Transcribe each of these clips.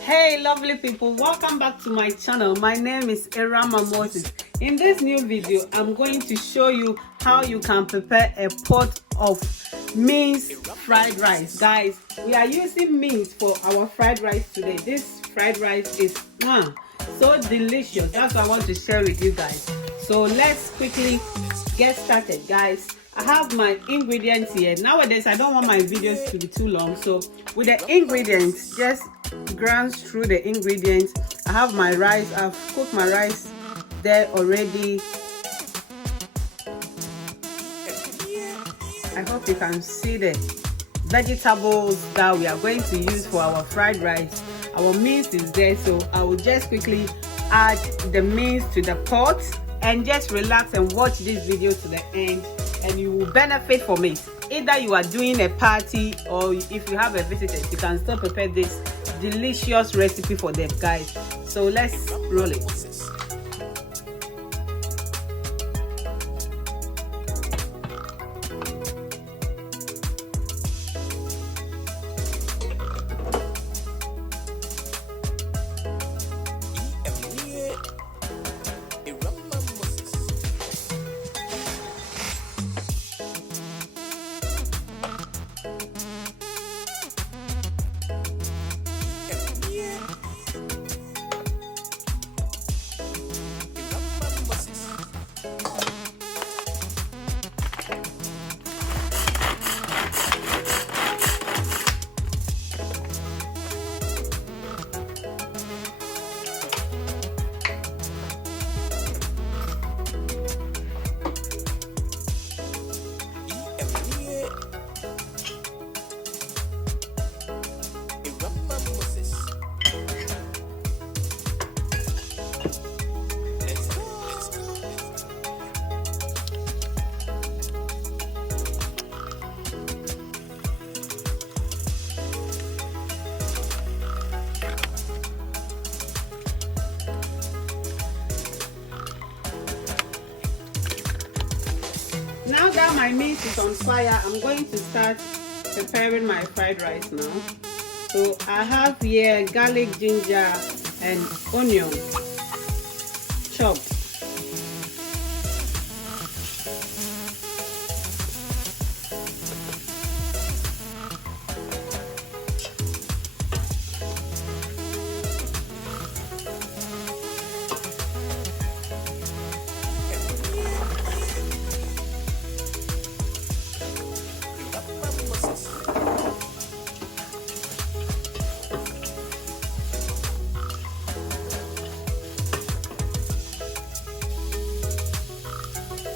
Hey lovely people, welcome back to my channel. My name is Erama Moses. In this new video, I'm going to show you how you can prepare a pot of mince fried rice. Guys, we are using mince for our fried rice today. This fried rice is so delicious. That's what I want to share with you guys. So let's quickly get started, guys. I have my ingredients here. Nowadays, I don't want my videos to be too long. So with the ingredients, just glance through the ingredients. I have my rice. I've cooked my rice there already. I hope you can see the vegetables that we are going to use for our fried rice. Our mince is there, so I will just quickly add the mince to the pot and just relax and watch this video to the end, and you will benefit from it. Either you are doing a party or if you have a visitor, you can still prepare this delicious recipe for them, guys. So let's roll it. Now that my meat is on fire, I'm going to start preparing my fried rice now. So I have here garlic, ginger, and onion chopped.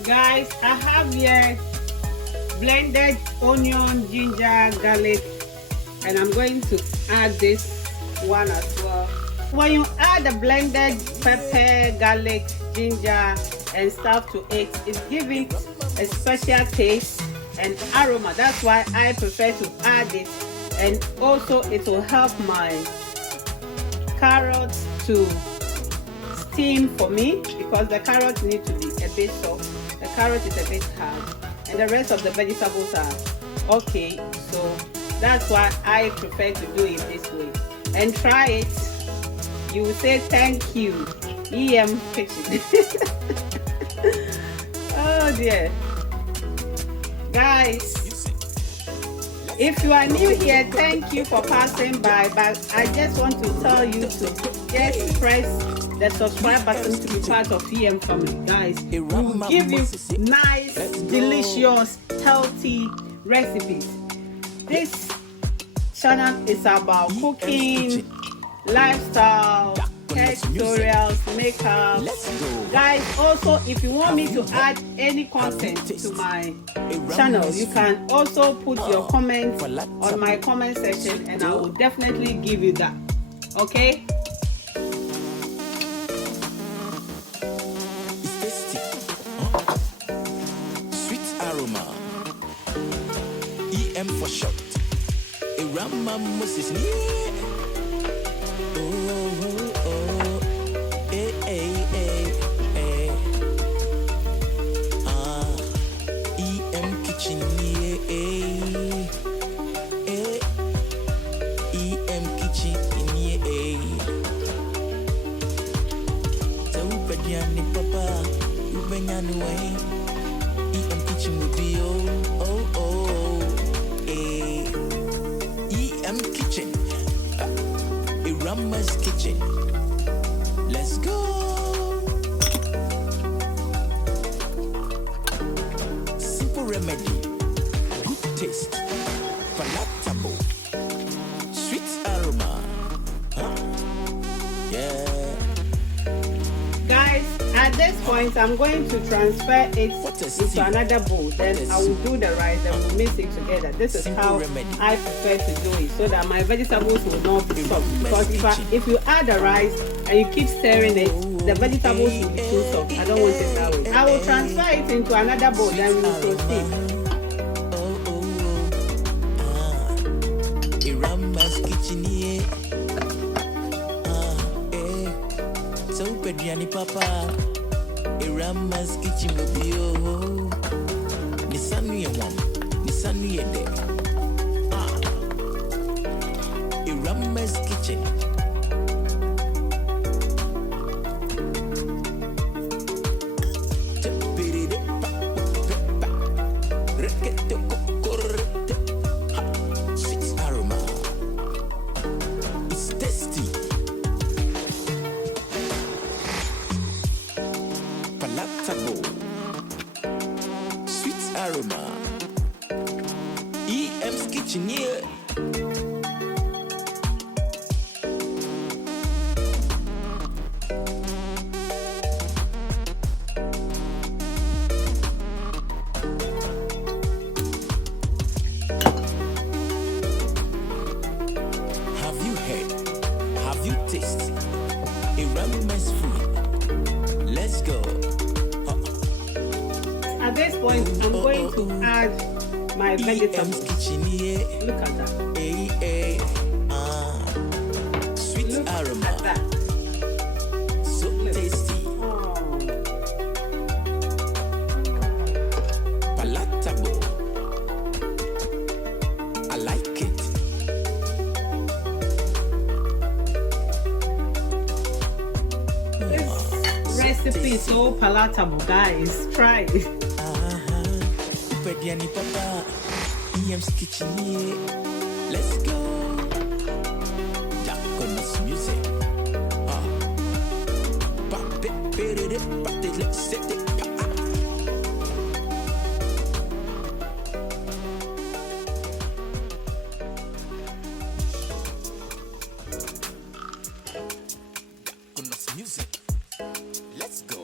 Guys, I have here blended onion, ginger, garlic, and I'm going to add this one as well. When you add the blended pepper, garlic, ginger, and stuff to it, it's giving a special taste and aroma. That's why I prefer to add it, and also it will help my carrots to steam for me, because the carrots need to be a bit soft. The carrot is a bit hard, and the rest of the vegetables are okay. So that's why I prefer to do it this way. And try it. You will say thank you, EM Kitchen. Oh dear. Guys, if you are new here, thank you for passing by, but I just want to tell you to just press the subscribe button to be part of EM family. Guys, we will give you nice, delicious, healthy recipes. This channel is about cooking, lifestyle, hair tutorials, makeup. Guys, also if you want me to add any content to my channel, you can also put your comments on my comment section, and I will definitely give you that. Okay? EM for short. Erama Moses. EM kitchen. EM kitchen. Grandma's kitchen. Let's go. Simple remedy, good taste, palatable, sweet aroma. Huh? Yeah. Guys, at this point, I'm going to transfer it into another bowl. Then I will do the rice and we'll mix it together. This is how I prefer to do it, so that my vegetables will not be soft. Because if you add the rice and you keep stirring it, the vegetables will be too soft. I don't want it that way. I will transfer it into another bowl, then we will proceed. Grandma's kitchen here. So Pedriani Papa. Grandma's kitchen will be oh. Nisanu ye mom, Nisanu ye de. Grandma's kitchen. Sweet aroma. It's tasty. Palatable. Sweet aroma. EM's kitchen here. Have you heard? Have you tasted? A Grandma's food. Let's go. At this point, I'm going to add my vegetables. Kitchen here. Look at that. Sweet Look aroma. at that. So tasty. Oh. Palatable. I like it. This recipe is so palatable, guys. Try it. Pediani Papa. EM's kitchen here. Let's go. Jacona's music. Let's set it. Jacona's music. Let's go.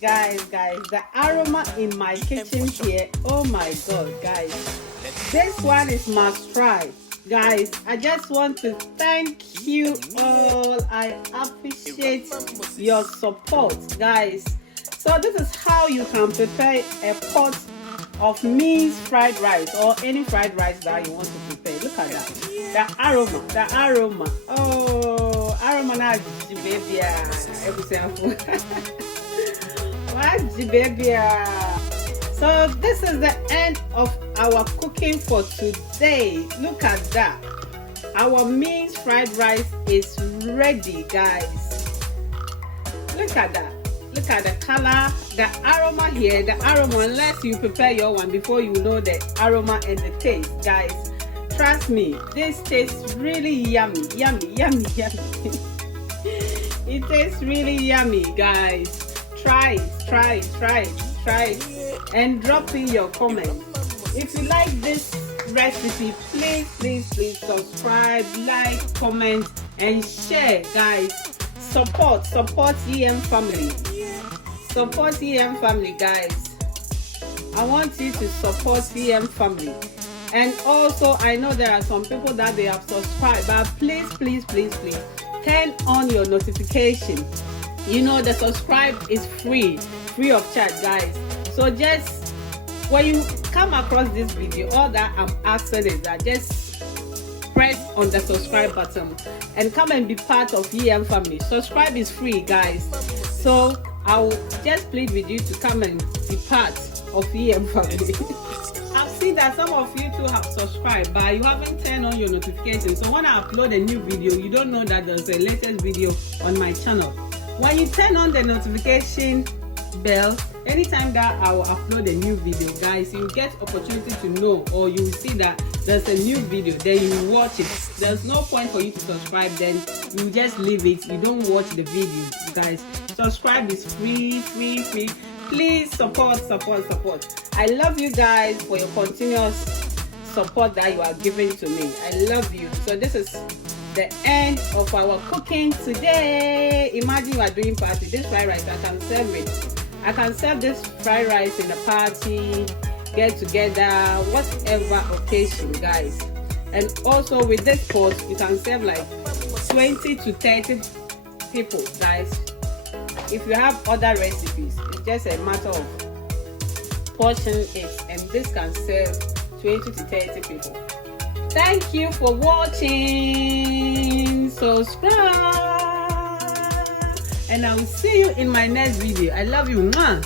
Guys, the aroma in my kitchen here, oh my god, guys, this one is must try. Guys, I just want to thank you all. I appreciate your support, guys. So this is how you can prepare a pot of mince fried rice or any fried rice that you want to prepare. Look at that. The aroma. Oh, aroma na baby. So this is the end of our cooking for today. Look at that. Our mince fried rice is ready, guys. Look at that. Look at the color, the aroma here, the aroma. Unless you prepare your one before you know the aroma and the taste, guys. Trust me, this tastes really yummy. It tastes really yummy, guys. Try it, and drop in your comments. If you like this recipe, please subscribe, like, comment, and share, guys. Support EM family. Support EM family, guys. I want you to support EM family. And also, I know there are some people that they have subscribed, but please turn on your notification. You know, the subscribe is free of charge, guys. So just when you come across this video, all that I'm asking is that just press on the subscribe button and come and be part of EM family. Subscribe is free, guys. So I will just plead with you to come and be part of EM family. I've seen that some of you too have subscribed, but you haven't turned on your notifications. So when I upload a new video, you don't know that there's a latest video on my channel. When you turn on the notification bell, anytime that I will upload a new video, guys, you get opportunity to know, or you will see that there's a new video, then you watch it. There's no point for you to subscribe, then you just leave it, you don't watch the video. Guys, subscribe is free. Please support. I love you guys for your continuous support that you are giving to me. I love you. So this is the end of our cooking today. Imagine you are doing party. This fried rice, I can serve it. I can serve this fried rice in a party, get together, whatever occasion, guys. And also with this pot, you can serve like 20 to 30 people, guys. If you have other recipes, it's just a matter of portion it, and this can serve 20 to 30 people. Thank you for watching. Subscribe, and I will see you in my next video. I love you. Mwah.